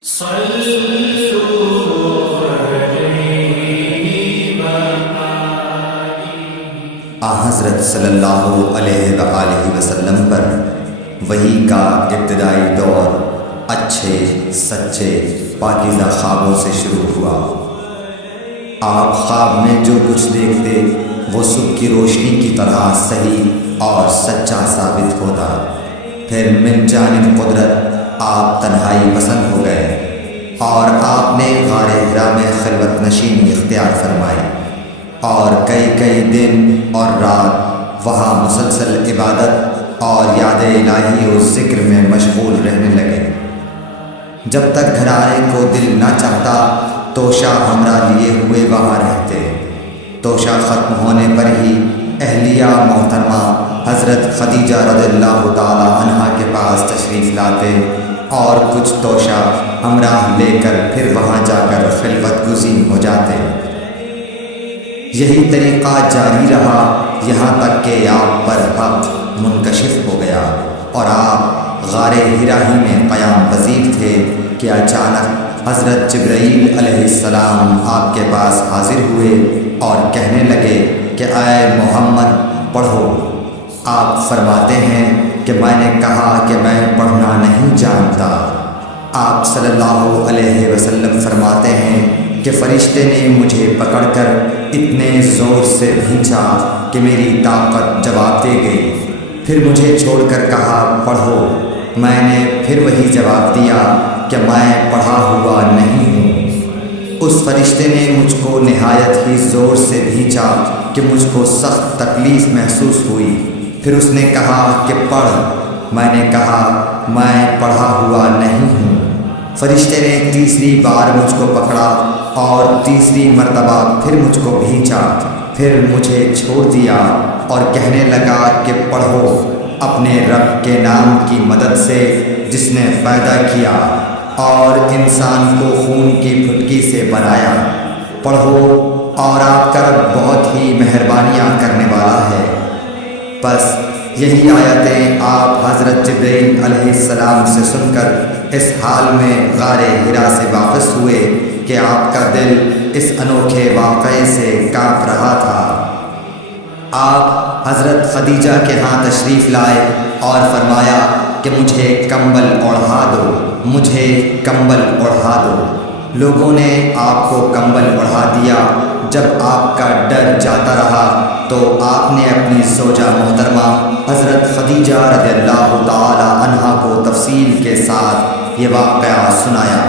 حضرت صلی اللہ علیہ وآلہ وسلم پر وحی کا ابتدائی دور اچھے سچے پاکیزہ خوابوں سے شروع ہوا۔ آپ خواب میں جو کچھ دیکھتے وہ صبح کی روشنی کی طرح صحیح اور سچا ثابت ہوتا۔ پھر من جانب قدرت آپ تنہائی پسند ہو گئے اور آپ نے غار حرا میں خلوت نشینی اختیار فرمائی اور کئی دن اور رات وہاں مسلسل عبادت اور یاد الہی و ذکر میں مشغول رہنے لگے۔ جب تک گھرانے کو دل نہ چاہتا توشہ ہمراہ لیے ہوئے وہاں رہتے۔ توشہ ختم ہونے پر ہی اہلیہ محترمہ حضرت خدیجہ رضی اللہ تعالی عنہا کے پاس تشریف لاتے اور کچھ توشہ ہمراہ لے کر پھر وہاں جا کر خلوت گزین ہو جاتے۔ یہی طریقہ جاری رہا یہاں تک کہ آپ پر حق منکشف ہو گیا اور آپ غار حرا ہی میں قیام پذیر تھے کہ اچانک حضرت جبرائیل علیہ السلام آپ کے پاس حاضر ہوئے اور کہنے لگے کہ اے محمد پڑھو۔ آپ فرماتے ہیں کہ میں نے کہا کہ میں پڑھنا نہیں جانتا۔ آپ صلی اللہ علیہ وسلم فرماتے ہیں کہ فرشتے نے مجھے پکڑ کر اتنے زور سے بھینچا کہ میری طاقت جواب دے گئی۔ پھر مجھے چھوڑ کر کہا پڑھو۔ میں نے پھر وہی جواب دیا کہ میں پڑھا ہوا نہیں ہوں۔ اس فرشتے نے مجھ کو نہایت ہی زور سے بھینچا کہ مجھ کو سخت تکلیف محسوس ہوئی۔ پھر اس نے کہا کہ پڑھ۔ میں نے کہا میں پڑھا ہوا نہیں ہوں۔ فرشتے نے تیسری بار مجھ کو پکڑا اور تیسری مرتبہ پھر مجھ کو بھینچا۔ پھر مجھے چھوڑ دیا اور کہنے لگا کہ پڑھو اپنے رب کے نام کی مدد سے جس نے پیدا کیا اور انسان کو خون کی پھٹکی سے بنایا۔ پڑھو اور آپ کا رب بہت ہی مہربانیاں کرنے والا ہے۔ بس یہی آیتیں آپ حضرت جبرائیل علیہ السلام سے سن کر اس حال میں غار حرا سے واپس ہوئے کہ آپ کا دل اس انوکھے واقعے سے کانپ رہا تھا۔ آپ حضرت خدیجہ کے ہاں تشریف لائے اور فرمایا کہ مجھے کمبل اوڑھا دو، مجھے کمبل اوڑھا دو۔ لوگوں نے آپ کو کمبل اوڑھا دیا۔ جب آپ کا ڈر جاتا رہا تو آپ نے اپنی زوجہ محترمہ حضرت خدیجہ رضی اللہ تعالی عنہا کو تفصیل کے ساتھ یہ واقعہ سنایا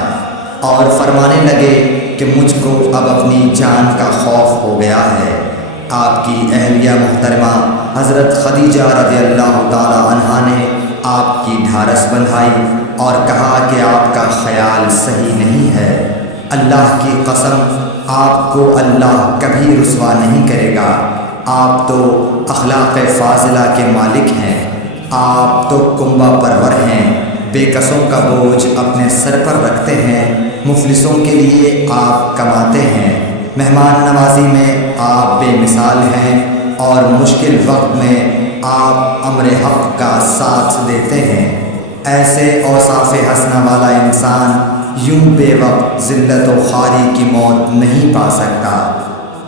اور فرمانے لگے کہ مجھ کو اب اپنی جان کا خوف ہو گیا ہے۔ آپ کی اہلیہ محترمہ حضرت خدیجہ رضی اللہ تعالی عنہا نے آپ کی ڈھارس بندھائی اور کہا کہ آپ کا خیال صحیح نہیں ہے۔ اللہ کی قسم آپ کو اللہ کبھی رسوا نہیں کرے گا۔ آپ تو اخلاق فاضلہ کے مالک ہیں، آپ تو کنبہ پرور ہیں، بے کسوں کا بوجھ اپنے سر پر رکھتے ہیں، مفلسوں کے لیے آپ کماتے ہیں، مہمان نوازی میں آپ بے مثال ہیں اور مشکل وقت میں آپ امر حق کا ساتھ دیتے ہیں۔ ایسے اوصاف حسنہ والا انسان یوں بے وقت ذلت و خواری کی موت نہیں پا سکتا۔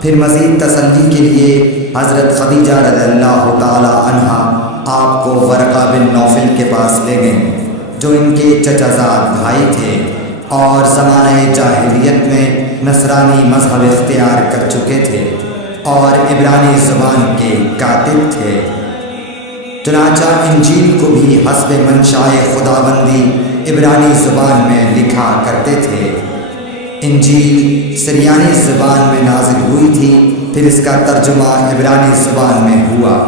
پھر مزید تسلی کے لیے حضرت خدیجہ رضی اللہ تعالی عنہا آپ کو ورقہ بن نوفل کے پاس لے گئیں جو ان کے چچا زاد بھائی تھے اور زمانہ جاہلیت میں نصرانی مذہب اختیار کر چکے تھے اور عبرانی زبان کے کاتب تھے۔ چنانچہ انجیل کو بھی حسب منشائے خداوندی عبرانی زبان میں لکھا کرتے تھے۔ انجیل سریانی زبان میں نازل ہوئی تھی، پھر اس کا ترجمہ عبرانی زبان میں ہوا۔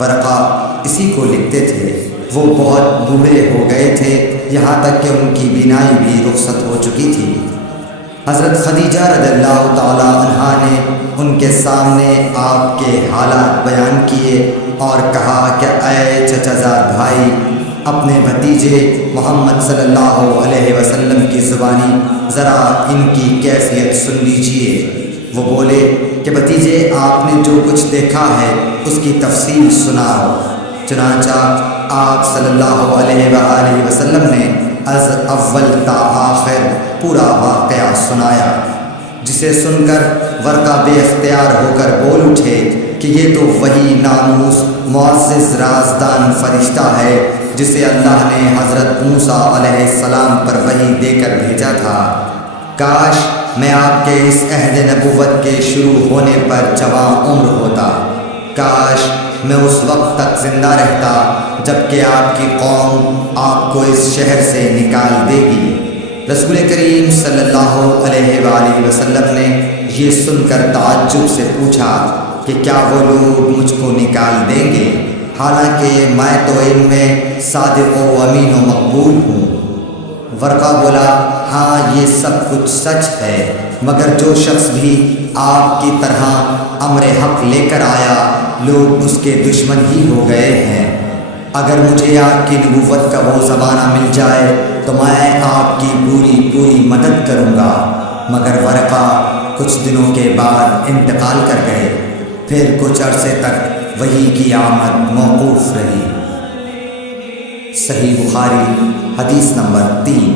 ورقہ اسی کو لکھتے تھے۔ وہ بہت بوڑھے ہو گئے تھے، یہاں تک کہ ان کی بینائی بھی رخصت ہو چکی تھی۔ حضرت خدیجہ رضی اللہ تعالی عنہا نے ان کے سامنے آپ کے حالات بیان کیے اور کہا کہ اے چچا زاد بھائی، اپنے بھتیجے محمد صلی اللہ علیہ وسلم کی زبانی ذرا ان کی کیفیت سن لیجئے۔ وہ بولے کہ بھتیجے آپ نے جو کچھ دیکھا ہے اس کی تفصیل سناؤ۔ چنانچہ آپ صلی اللہ علیہ وآلہ وسلم نے از اول تا آخر پورا واقعہ سنایا، جسے سن کر ورقہ بے اختیار ہو کر بول اٹھے کہ یہ تو وہی ناموس معزز رازدان فرشتہ ہے جسے اللہ نے حضرت موسیٰ علیہ السلام پر وحی دے کر بھیجا تھا۔ کاش میں آپ کے اس عہد نبوت کے شروع ہونے پر جواں عمر ہوتا، کاش میں اس وقت تک زندہ رہتا جب کہ آپ کی قوم آپ کو اس شہر سے نکال دے گی۔ رسول کریم صلی اللہ علیہ وآلہ وسلم نے یہ سن کر تعجب سے پوچھا کہ کیا وہ لوگ مجھ کو نکال دیں گے، حالانکہ میں تو ان میں صادق و امین و مقبول ہوں۔ ورقہ بولا، ہاں یہ سب کچھ سچ ہے، مگر جو شخص بھی آپ کی طرح امر حق لے کر آیا لوگ اس کے دشمن ہی ہو گئے ہیں۔ اگر مجھے آپ کی نبوت کا وہ زمانہ مل جائے تو میں آپ کی پوری مدد کروں گا۔ مگر ورقہ کچھ دنوں کے بعد انتقال کر گئے، پھر کچھ عرصے تک وحی کی آمد موقوف رہی۔ صحیح بخاری حدیث نمبر 3۔